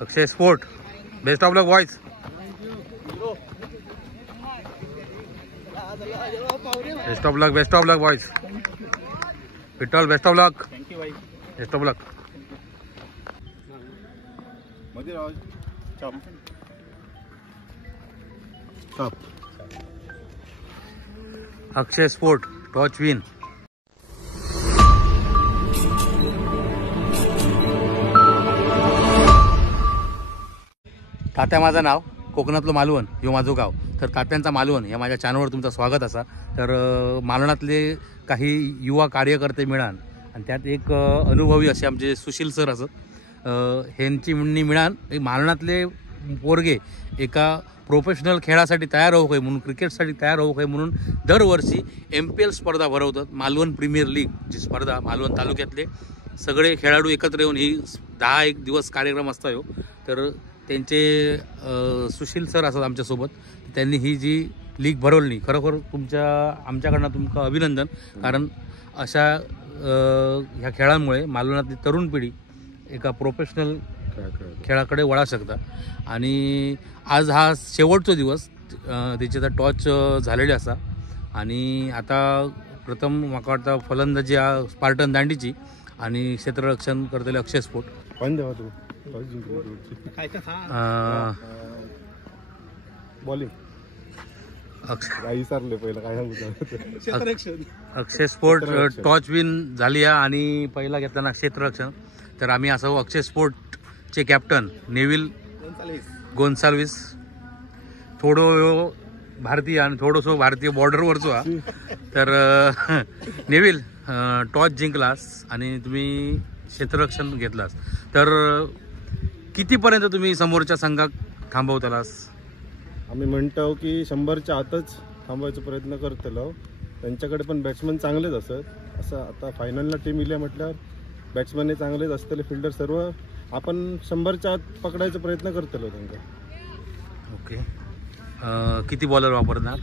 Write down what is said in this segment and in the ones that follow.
Akshay sport, best of luck boys. Best of luck, best of luck boys. Vitthal best of luck. Thank you भाई. Best of luck. Akshay sport touch win. Tatya माझं नाव, कोकणातलं मालवण ह्यो माझं गाव. तर तात्यांचा मालवण या माझ्या चॅनलवर तुमचं स्वागत असा. तर मालवणातले काही युवा कार्यकर्ते मिळान आणि त्यात एक अनुभवी असे आमचे सुशील सर असत. ह्यांची म्हणणी मिळान मालवणातले पोरगे एका प्रोफेशनल खेळासाठी तयार होऊ काय म्हणून, क्रिकेटसाठी तयार होऊ काय म्हणून दरवर्षी MPL स्पर्धा भरवतात. मालवण प्रीमियर लीग जी स्पर्धा मालवण तालुक्यातले सगळे खेळाडू एकत्र येऊन ही 10 दिवस कार्यक्रम असतो हो. तर त्यांचे सुशील सर असतात आमच्यासोबत. त्यांनी ही जी लीग भरवली खरोखर आमच्याकडनं तुमचं अभिनंदन. कारण अशा ह्या खेळांमुळे मालवणातली तरुण पिढी एका प्रोफेशनल खेळाकडे वळा शकता. आणि आज हा शेवटचा दिवस त्याची आता टॉच झालेली असा. आणि आता प्रथम म्हाका वाटतं फलंदाजी स्पार्टन दांडीची आणि क्षेत्ररक्षण करतले अक्षय स्पोर्ट. बॉलिंग अक्षय स्पोर्ट टॉच विन झाली आहे आणि पहिला घेताना क्षेत्ररक्षण. तर आम्ही असं अक्षय स्पोर्टचे कॅप्टन नेविल गोन्साल्विस, थोडं भारतीय आणि थोडंसं भारतीय बॉर्डरवरचो हा. तर नेविल टॉच जिंकलास आणि तुम्ही क्षेत्ररक्षण घेतलास. तर कितीपर्यंत तुम्ही समोरच्या संघात थांबवतालास? आम्ही म्हणतो की 100च्या आतच थांबवायचा प्रयत्न करतलो. त्यांच्याकडे पण बॅट्समन चांगलेच असत. असं आता फायनलला टीम इल्या म्हटल्यावर बॅट्समन चांगलेच असतले, फिल्डर सर्व. आपण 100च्या आत पकडायचा प्रयत्न करतलो त्यांचा. ओके. किती बॉलर वापरणार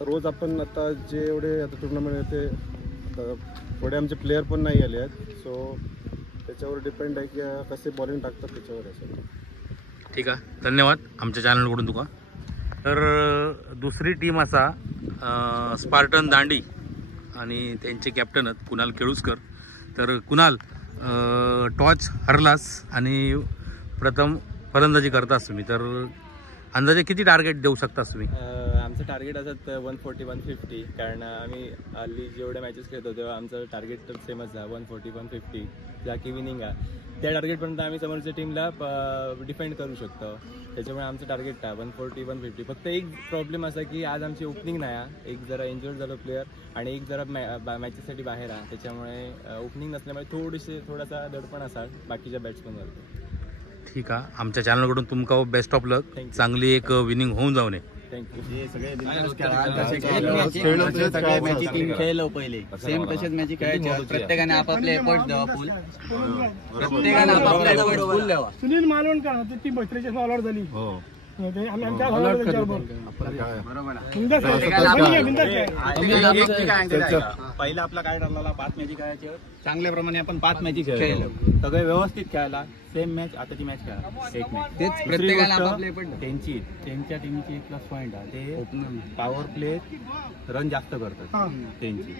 रोज? आपण आता जे एवढे आता टुर्नामेंट येते आता थोडे आमचे प्लेयर पण नाही आले आहेत. सो त्याच्यावर डिपेंड आहे की कसे बॉलिंग टाकतात त्याच्यावर असेल. ठीक आहे, धन्यवाद आमच्या चॅनलकडून तुका. तर दुसरी टीम असा स्पार्टन दांडी आणि त्यांचे कॅप्टन आहेत कुणाल केळुसकर. तर कुणाल, टॉच हरलास आणि प्रथम फलंदाजी करतास तुम्ही. तर अंदाजे किती टार्गेट देऊ शकतास तुम्ही? आमचं टार्गेट असत 140-150. कारण आम्ही हल्ली जेवढे मॅचेस खेळतो तेव्हा आमचं टार्गेट तर सेमच आहे 140-150 ज्या की विनिंग आहे. त्या टार्गेटपर्यंत आम्ही समोरच्या टीमला डिफेंड करू शकतो. त्याच्यामुळे आमचं टार्गेट आहे 140-150. फक्त एक प्रॉब्लेम असा की आज आमची ओपनिंग नाही आहे. एक जरा इंजुअर्ड झालं प्लेअर आणि एक जरा मॅचेससाठी बाहेर आहे. त्याच्यामुळे ओपनिंग नसल्यामुळे थोडासा दडपण असा बाकीच्या बॅट्समनवर. ठीक आहे, आमच्या चॅनलकडून तुमका बेस्ट ऑफ लक. चांगली एक विनिंग होऊन जाऊ नये. खेळलो पहिले सेम तसेच मॅची खेळायच्या. प्रत्येकाने आपापले एफर्ट्स द्यावा. फुल प्रत्येकाने आपापले एफर्ट्स फुल द्यावा. सुनील मालवणकर ती 32 ऑल आउट झाली. पहिला आपला काय ठरला 5 मॅची खेळायचे. चांगल्या प्रमाणे आपण 5 मॅची खेळलो. सगळे व्यवस्थित खेळायला. सेम मॅच आता ती मॅच खेळा एक मॅच. त्यांच्या टीमची एक प्लस पॉईंट आहे ते पॉवर प्ले रन जास्त करतात त्यांची.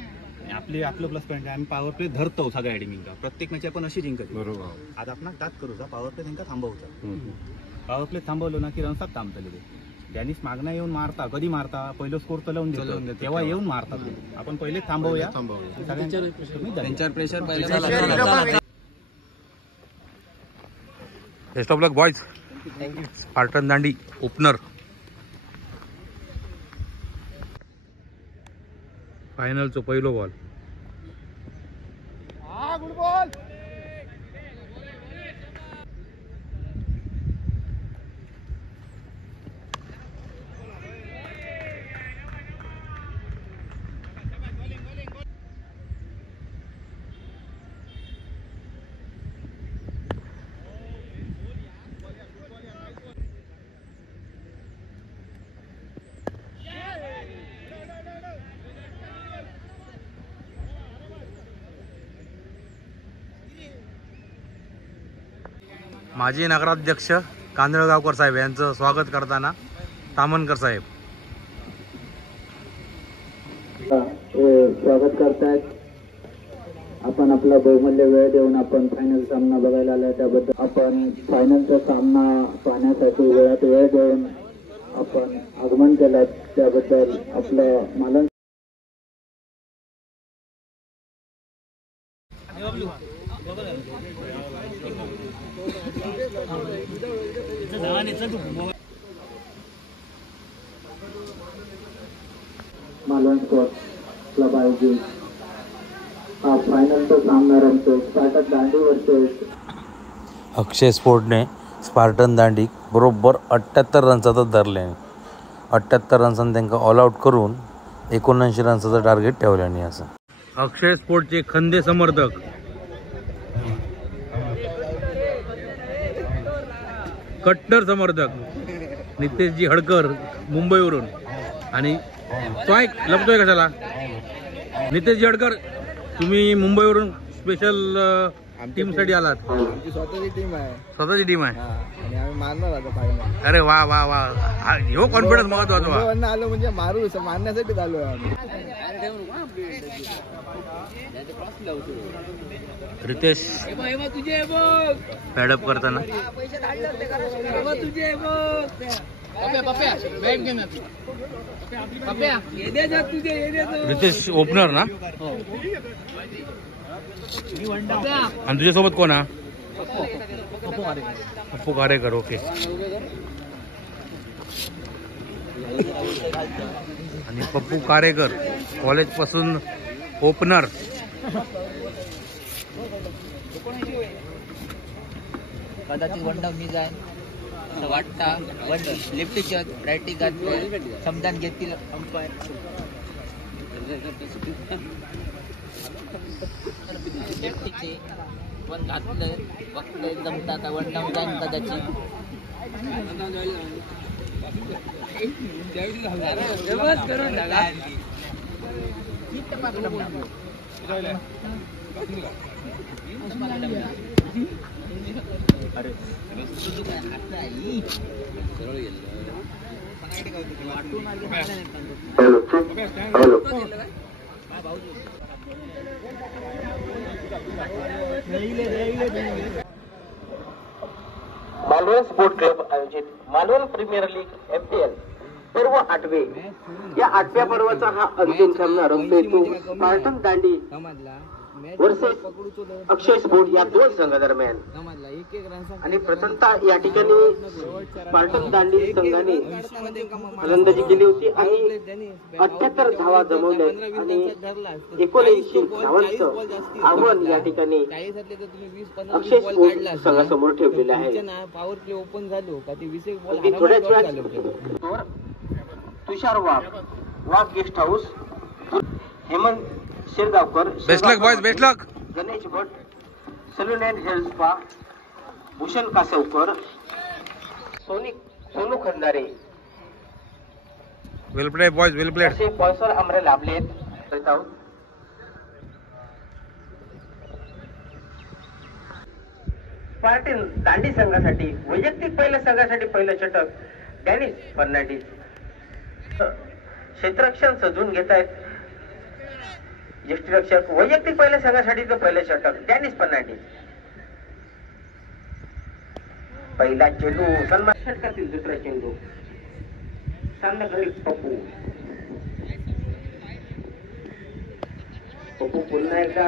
आपलं प्लस पॉईंट आहे आम्ही पॉवर प्ले धरतो सगळ्या टीमिंग. प्रत्येक मॅच आपण अशी जिंकतो. बरोबर. आता आपण टाच करू पॉवर प्ले त्यांना थांबवतो. पॉवर प्ले थांबवलो ना की रनसात थांबतले ते. त्यांनीच मागणं येऊन मारता. कधी मारता? पहिलं स्कोर तर लावून देतो तेव्हा येऊन मारतात. आपण पहिले थांबवूया. त्यांच्यावर प्रेशर पहिले. Best of luck boys. Spartan Dandi opener. फायनलचो पहिलो बॉल. Good ball. माजी नगराध्यक्ष कांदळगावकर साहेब यांचं स्वागत करताना तामणकर साहेब स्वागत करतायत. आपण आपला बहुमूल्य वेळ देऊन आपण फायनल सामना बघायला आला त्याबद्दल आपण फायनलचा सामना पाहण्यासाठी वेळात वेळ देऊन आपण आगमन केलं त्याबद्दल आपलं मालन. मालवण स्पोर्ट्स क्लब आयोजित हा फायनलचा सामना रंगतो स्पार्टन दांडी वर्सेस अक्षय स्पोर्टने स्पार्टन दांडी बरोबर 78 रन्सातच धरले. 78 रन्सांनी त्यांना ऑल आउट करून 79 रन्साचं टार्गेट ठेवल्याने. असं अक्षय स्पोर्टचे खंदे समर्थक कट्टर समर्थक नितेशजी हडकर मुंबईवरून. आणि तो लपतोय कशाला नितेशजी हडकर, तुम्ही मुंबईवरून स्पेशल टीम साठी आलात. आमची स्वतःची टीम आहे. स्वतःची टीम आहे आणि आम्ही मारणार आता फायनल. अरे वा वा वा, हो कॉन्फिडन्स महत्वाचा. मुंबईवरनं आलो म्हणजे मारू मारण्यासाठी आलो आम्ही. रितेश पॅडअप करताना रितेश ओपनर ना. आणि तुझ्यासोबत कोण हा? पप्पू कारेकर. ओके. आणि पप्पू कारेकर कॉलेज पासून ओपनर. कदाचित वन डाऊन मी जाईन असं वाटतं. वन लेफ्टीच्या रायटिंग समजान घेतील अंपायर. लेफ्टीचे वन घातलं बघतंय जमतं. आता वन डाऊन जाईन कदाचित. करून टाका. मालवण स्पोर्ट क्लब आयोजित मालवण प्रीमियर लीग FPL पर्व 8वे. या 8व्या पर्वाचा हा अंतिम सामना रंगतोय तो स्पार्टन दांडी वर्सेस अक्षय स्पोर्ट या दोन संघादरम्यान. आणि प्रथमतः या ठिकाणी स्पार्टन दांडी संघाने फलंदाजी केली होती आणि 78 धावा जमवल्या आणि 79 धावांचं आव्हान या ठिकाणी अक्षय स्पोर्ट संघासमोर ठेवलेले आहे. थोड्याच वेळात Tushar Wagh guest house, Hemant Shirgaonkar, best luck boys, best luck. Ganesh Bhat, salon and hair spa, Bhushan Kasavkar, Sonu Khandare, well played boys, well played. असे स्पॉन्सर आम्हाला लाभलेत. स्पार्टन दांडी संघासाठी वैयक्तिक पहिल्या संघासाठी पहिलं षटक डॅनिश फर्नांडिस. क्षेत्ररक्षण सजून घेत आहेत यष्टीरक्षक. वैयक्तिक पहिल्या संघासाठीचं पहिलं षटक डॅनिश फर्नांडिस. पहिला चेंडू सन्मान षटकातील दुसरा चेंडू सामनाकडील पप्पू. पप्पू पुन्हा एकदा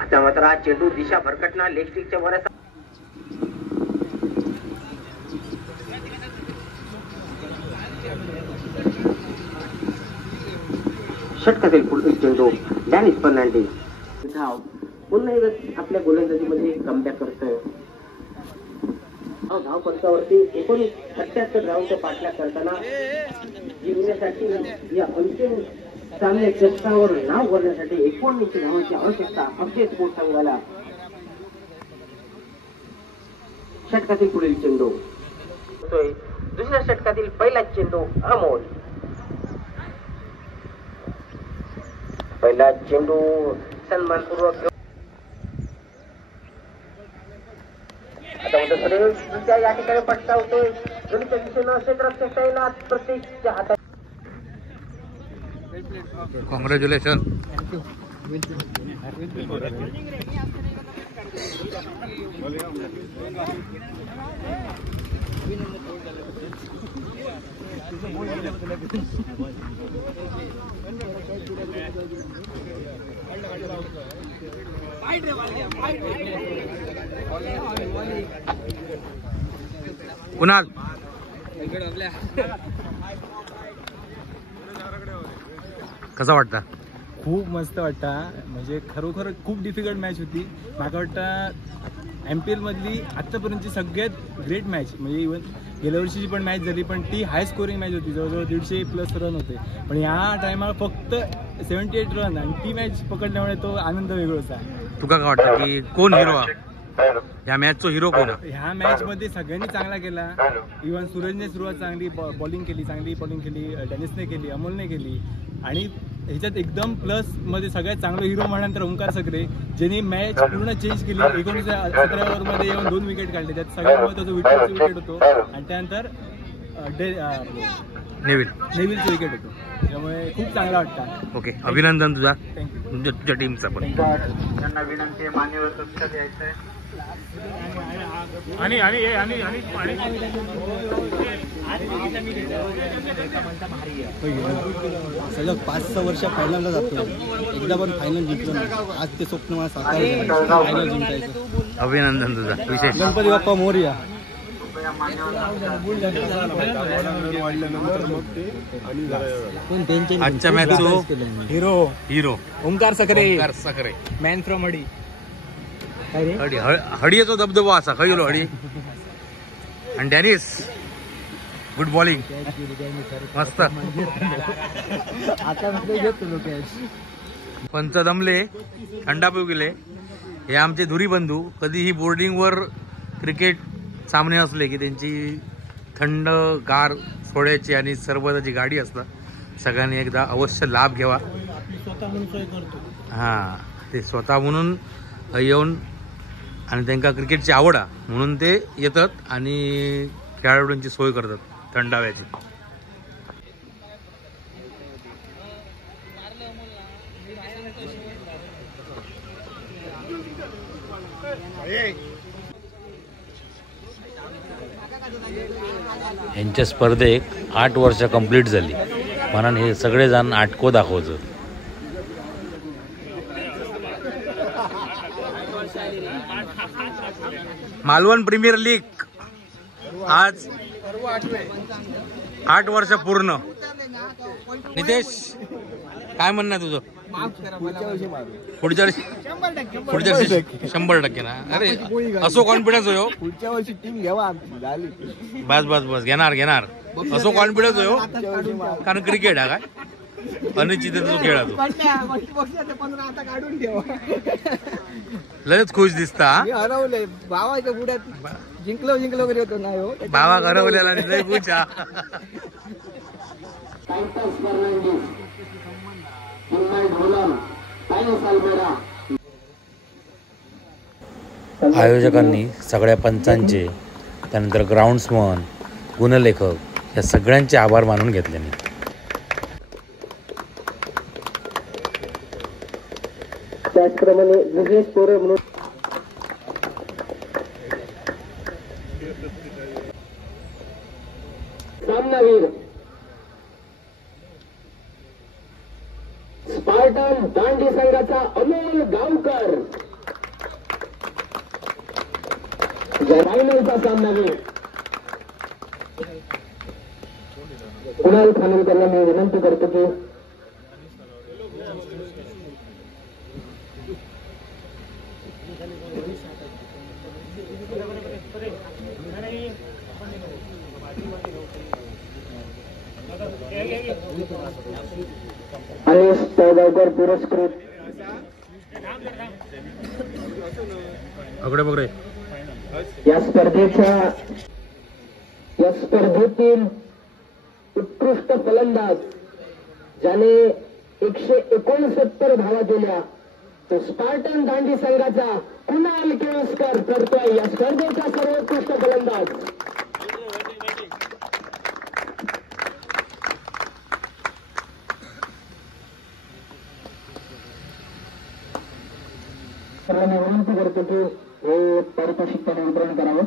आता मात्र हा चेंडू दिशा भरकटणार लेग स्टिकच्या वर. षटकातील पुढील चेंडू डॅनिश फर्नांडिस. धाव पुन्हा एकदा आपल्या गोलंदाजीमध्ये कमबॅक करतोय. धाव पंचावरती 78 धावांचा पाठलाग करताना जिंकण्यासाठी या अंतिम सामन्यात चषकावर नाव करण्यासाठी 19 धावांची आवश्यकता अक्षय स्पोर्ट संघाला. षटकातील पुढील चेंडू दुसऱ्या षटकातील पहिला चेंडू अमोल. पहिला चेंडू सन्मानपूर्वक आता दुसऱ्या या ठिकाणी पट्टा होतोय दोन्हीच्या दिशेनं क्षेत्ररक्षक तैनात प्रत्येकच्या हातात. कॉंग्रॅच्युलेशन. कुणाल कसा वाटतं? खूप मस्त वाटता. म्हणजे खरोखर खूप डिफिकल्ट मॅच होती. मला वाटतं MPL मधली आतापर्यंतची सगळ्यात ग्रेट मॅच. म्हणजे इव्हन गेल्या वर्षीची पण मॅच झाली पण ती हाय स्कोरिंग मॅच होती. जवळजवळ 150+ रन होते. पण या टायमाला फक्त 78 रन आणि ती मॅच पकडल्यामुळे तो आनंद वेगळाच आहे. तुका काय वाटतं की कोण हिरो या मॅचचा हिरो कोण? ह्या मॅच मध्ये सगळ्यांनी चांगला केला. इव्हन सूरजने सुरुवात चांगली बॉलिंग केली, चांगली बॉलिंग केली, डेनिसने केली, अमोलने केली. आणि ह्याच्यात एकदम प्लस मध्ये सगळ्यात चांगलं हिरो म्हणल्यानंतर ओंकार सकरे, ज्यांनी मॅच पूर्ण चेंज केली. 1917 ओव्हरमध्ये येऊन 2 विकेट काढले. त्यात सगळ्यात महत्त्वाचं विकेट होतो. आणि त्यानंतर नेव्हिलचं विकेट होतो. त्यामुळे खूप चांगला वाटतं. ओके, अभिनंदन तुझ्या टीमचा पण. त्यांना विनंती मान्यवर लक्ष द्यायचंय. आणि सलग 5-6 वर्ष फायनलला जातो. एकदा पण फायनल जिंकलो नाही. आज ते स्वप्न मला साकार फायनल जिंकायचं. अभिनंदन तुझा. विशेष गणपती बाप्पा मोरया. आजच्या मॅचचो हिरो ओंकार सकरे, सकरे, मॅन फ्रॉम हडी. हडीयेचो धबधबो असा खंय गेलो हडी. आणि डॅनिस गुड बॉलिंग मस्त. पंच दमले, थंडा पिऊ गेले. हे आमचे धुरी बंधू. कधीही बोर्डिंगवर क्रिकेट सामने असले की त्यांची थंड गार सोड्याची आणि सरबताची गाडी असतात. सगळ्यांनी एकदा अवश्य लाभ घ्यावा. हां, ते स्वतः म्हणून येऊन आणि त्यांना क्रिकेटची आवड आहे म्हणून ते येतात आणि खेळाडूंची सोय करतात थंडाव्याची. यांच्या स्पर्धेक 8 वर्ष कंप्लीट झाली म्हणून हे सगळेजण आटको दाखवतात. मालवण प्रीमियर लीग आज 8 वर्ष पूर्ण. नितेश काय म्हणणं तुझं? पुढच्या वर्षी 100% ना. अरे असो कॉन्फिडन्स हो. पुढच्या वर्षी टीम घ्यावा झाली. बस घेणार असो कॉन्फिडन्स हो. कारण क्रिकेट हा काय अनिश्चिततेचा खेळ आहे तो. लयच खुश दिसता. हरवलंय भावाच्या पुढ्यात जिंकलो वगैरे होतो नाही हो. भावा हरवलेला आणि लय खुश हा. आयोजकांनी सगळ्या पंचांचे, त्यानंतर ग्राउंड्समन, गुणलेखक या सगळ्यांचे आभार मानून घेतले. त्याचप्रमाणे विशेष पोरे म्हणून सामनावीर स्पार्टन दांडी संघाचा अमोल गावकर फायनलचा सामनावीर. कुणाल खानोलकरला मी विनंती करतो की अनिश तळगावकर पुरस्कृत या स्पर्धेतील उत्कृष्ट फलंदाज ज्याने 169 धावा केल्या तो स्पार्टन दांडी संघाचा कुणाल केळसकर ठरतोय या स्पर्धेचा सर्वोत्कृष्ट गोलंदाज. सर्वांना विनंती करतो की हे पारितोषिक त्याने वितरण करावं.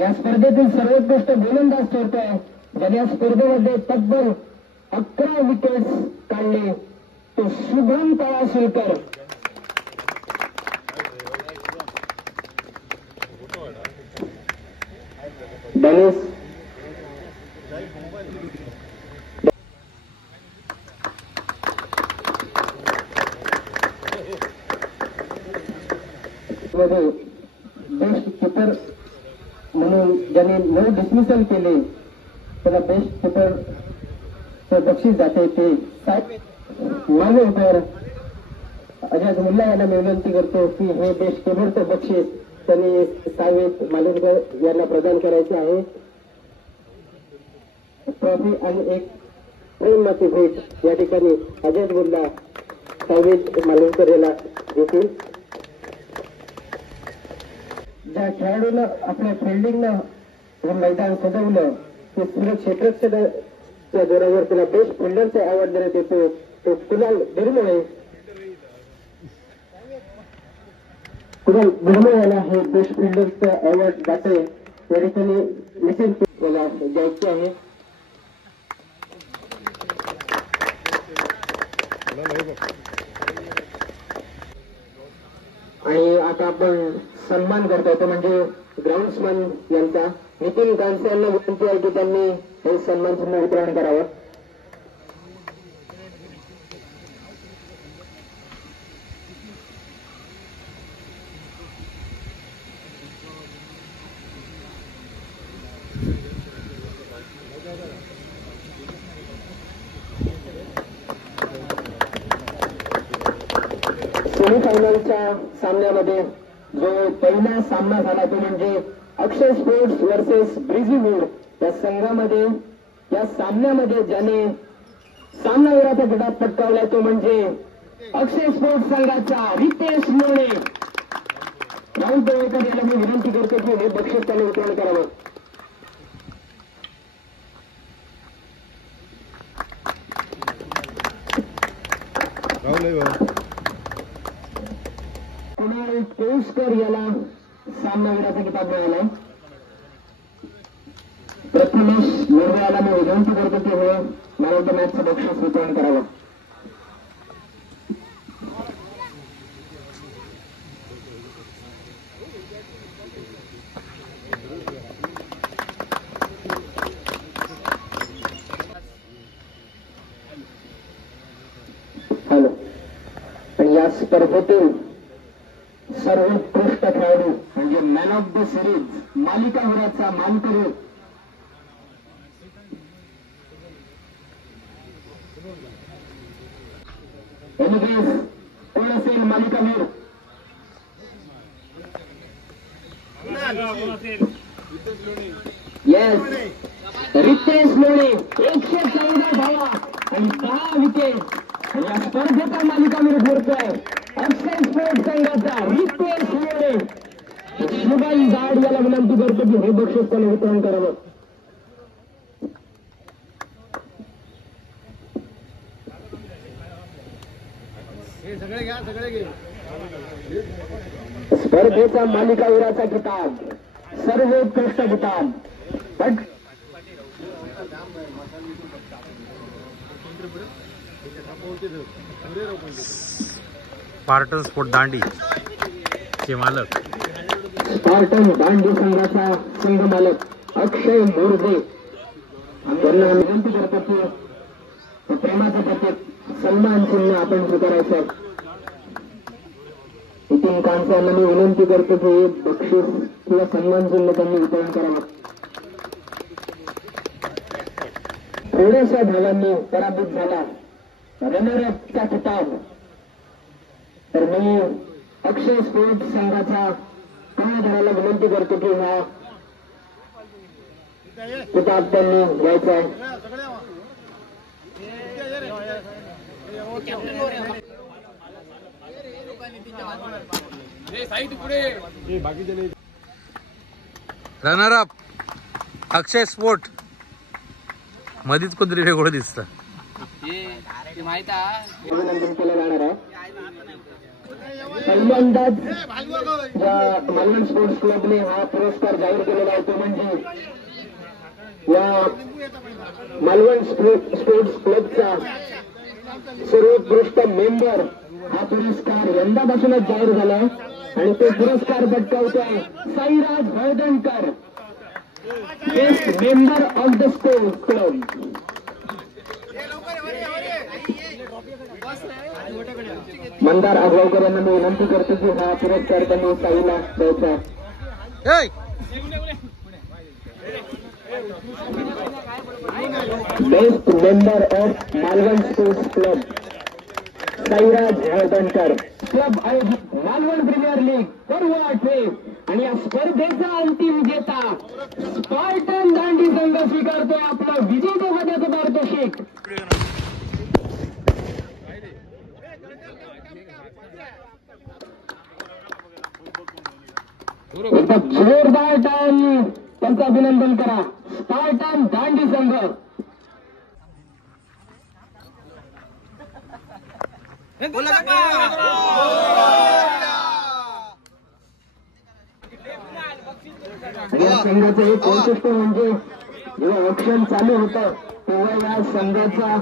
या स्पर्धेतील सर्वोत्कृष्ट गोलंदाज ठरतोय ज्याने या स्पर्धेमध्ये तब्बल 11 विकेट्स काढले तो शुभम तळाशीलकर. डेनिस मध्ये बेस्ट किपर म्हणून ज्यांनी 9 डिसमिसल केले त्याला बेस्ट किपर बक्षीस जाते ते मानवकर अजय मुल्ला यांना मी विनंती करतो की हे बेस्ट किपरचं बक्षीस त्यांनी सावेत मालुणकर यांना प्रदान करायचे आहे. ट्रॉफी आणि एक प्रेमाची भेट या ठिकाणी अजय मुल्ला सावेत मालुणकर याला देतील. ज्या खेळाडूनं आपल्या फिल्डिंगनं हे मैदान सजवलं ते सूरज क्षेत्रच्या जोरावर त्याला बेस्ट फिल्डरचा अवॉर्ड देण्यात येतो तो कुणाल बिरमळे. कुणाल बिरमळे याला हे बेस्ट फिल्डरचा अवॉर्ड जाते या ठिकाणी नितीन याला द्यायचे आहे. आणि आता आपण सन्मान करतो तो म्हणजे ग्राउंड्समन यांचा नितीन कांसे यांना विनंती आहे की त्यांनी हे सन्मान चिन्ह वितरण करावं. सेमीफायनलच्या सामन्यामध्ये जो पहिला सामना झाला तो म्हणजे अक्षय स्पोर्ट्स वर्सेस ब्रिझीवूड या संघामध्ये या सामन्यामध्ये ज्याने सामनावीराचा गटात पटकावला तो म्हणजे अक्षय स्पोर्ट्स संघाचा रितेश मोळे. राहुल देवेकर याला मी विनंती करतो की हे बक्षीस त्याने वितरण करावं. कुणाल केळसकर याला सामनावीराचा किताब मिळालाय. प्रथमेश मोरे याला मी विनंती करतो की हे मॅन ऑफ द मॅचचं बक्षीस वितरण करावं. हॅलो. आणि या स्पर्धेतील सर्वोत्कृष्ट खेळाडू म्हणजे मॅन ऑफ द सिरीज मालिकावीराचा मानकरी कोण असेल मालिकावीर? येस, रितेश लोणे 114 धावा आणि 10 विकेट. या स्पर्धेचा मालिकावीर ठरतोय अक्षय स्पोर्ट्स संघाचा रितेश लोणे. शुभम जाड याला विनंती करतो की हे बक्षीस त्याने वितरण करावं. स्पर्धेचा मालिकावीराचा किताब सर्वोत्कृष्ट किताब स्पार्टन स्पोर्ट दांडी चे मालक स्पार्टन दांडी संघाचा संघ मालक अक्षय मोरदे त्यांना विनंती करतो की प्रेमाचं प्रत्येक सन्मान चिन्ह आपण स्वीकारायचं. नितीन कांसे यांना मी विनंती करतो की बक्षीस किंवा सन्मान चिन्ह त्यांनी वितरण करावं. थोड्याशा धावांनी पराभूत झाला रनरअपचा किताब तर मी अक्षय अक्षय स्पोर्ट्स संघाचा पाय धरायला विनंती करतो की हा किताब त्यांनी घ्यायचा आहे. रनर अप अक्षय स्पोर्ट मधीच कोणतरी वेगळं दिसतं. अभिनंदन केलं जाणार आहे. पहिल्यांदाच ज्या मालवण स्पोर्ट्स क्लबने हा पुरस्कार जाहीर केलेला आहे तो म्हणजे या मालवण स्पोर्ट्स क्लबचा सर्वोत्कृष्ट मेंबर हा पुरस्कार यंदापासूनच जाहीर झाला आणि तो पुरस्कार पटकावतोय Sairaj Vardhankar, best member of the sports club. Mandar Agavkar यांना मी विनंती करतो की हा पुरस्कार त्यांनी साईला द्यायचा. Best member of Malvan sports club Sairaj Vardhankar. Club आयोजित मालवण प्रीमियर लीग पर्व 8 आणि या स्पर्धेचा अंतिम विजेता स्पार्टन दांडी संघ स्वीकारतोय आपलं विजेतेपदाचं पारितोषिक. एकदा जोरदार टाळ्यांनी त्यांचं अभिनंदन करा. स्पार्टन दांडी संघ. या संघाचं एक वैशिष्ट्य म्हणजे जेव्हा ऑप्शन चालू होतं तेव्हा या संघाचा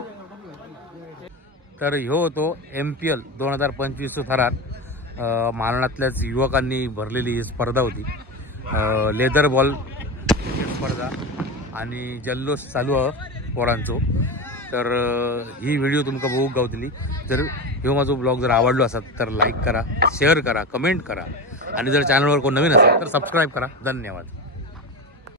तर ह्यो होतो MPL 2025 थरार. मालवणातल्याच युवकांनी भरलेली ही स्पर्धा होती. लेदर बॉल स्पर्धा आणि जल्लोष चालू आहे पोरांचो. तर ही व्हिडिओ तुमका बघूक गावतली. जर ह्यो माझा ब्लॉग जर आवडलो असेल तर लाईक करा, शेअर करा, कमेंट करा आणि जर चॅनलवर कोण नवीन असेल तर सबस्क्राईब करा. धन्यवाद.